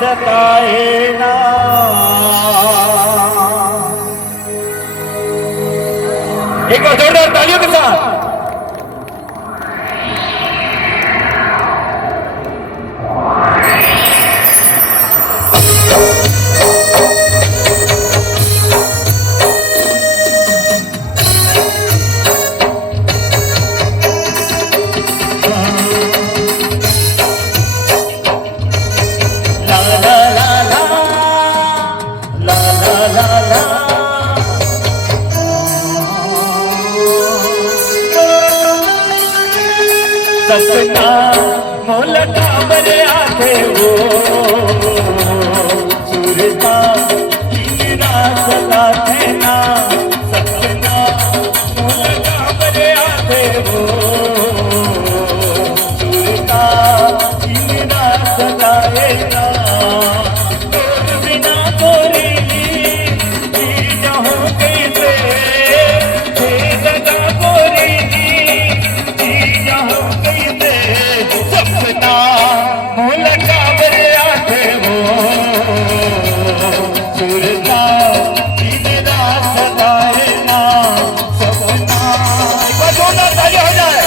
सताए ना। एक बार जोरदार तालियों के साथ। सपना मोल काबरे आते वो सूरता तीरा सदा ना। सपना मोल काबरे आते वो सूरता तीरा सदा ना। तोर बिना कोरी जी हो गई से जगा कोरी जी हो गई से। सपना मोल काबरे आते वो सूरता तीरा सदा ना। सपना एक बार जोरदार ताली हो जाए।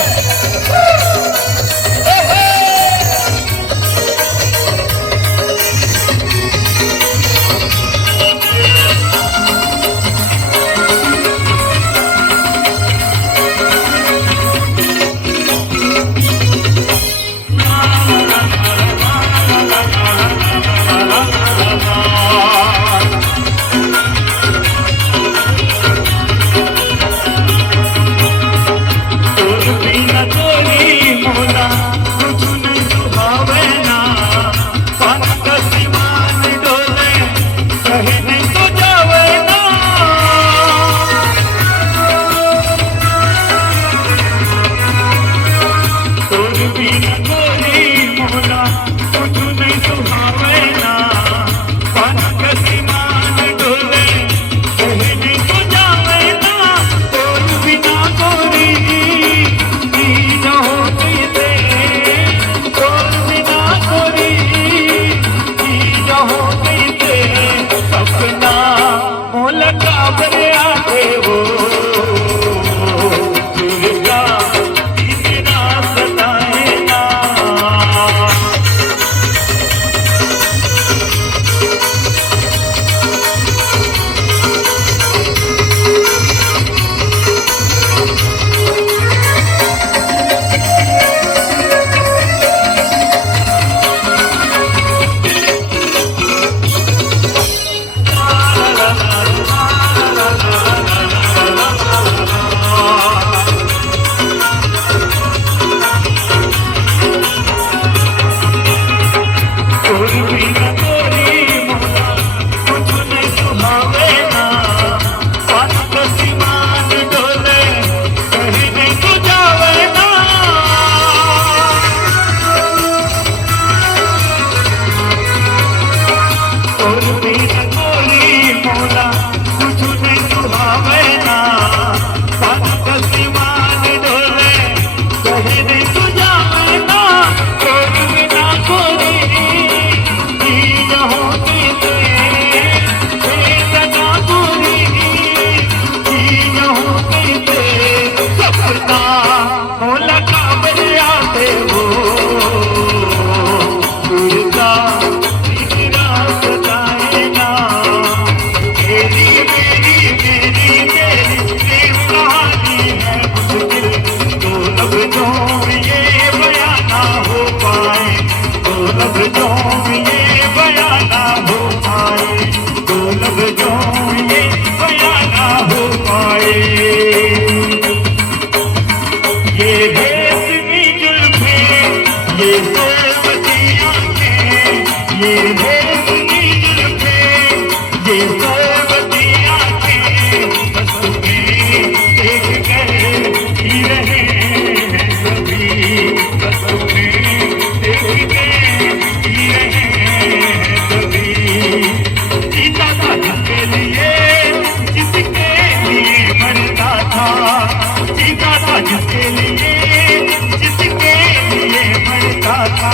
जिसके लिए मरता था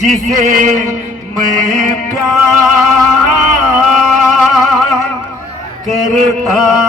जिसे मैं प्यार करता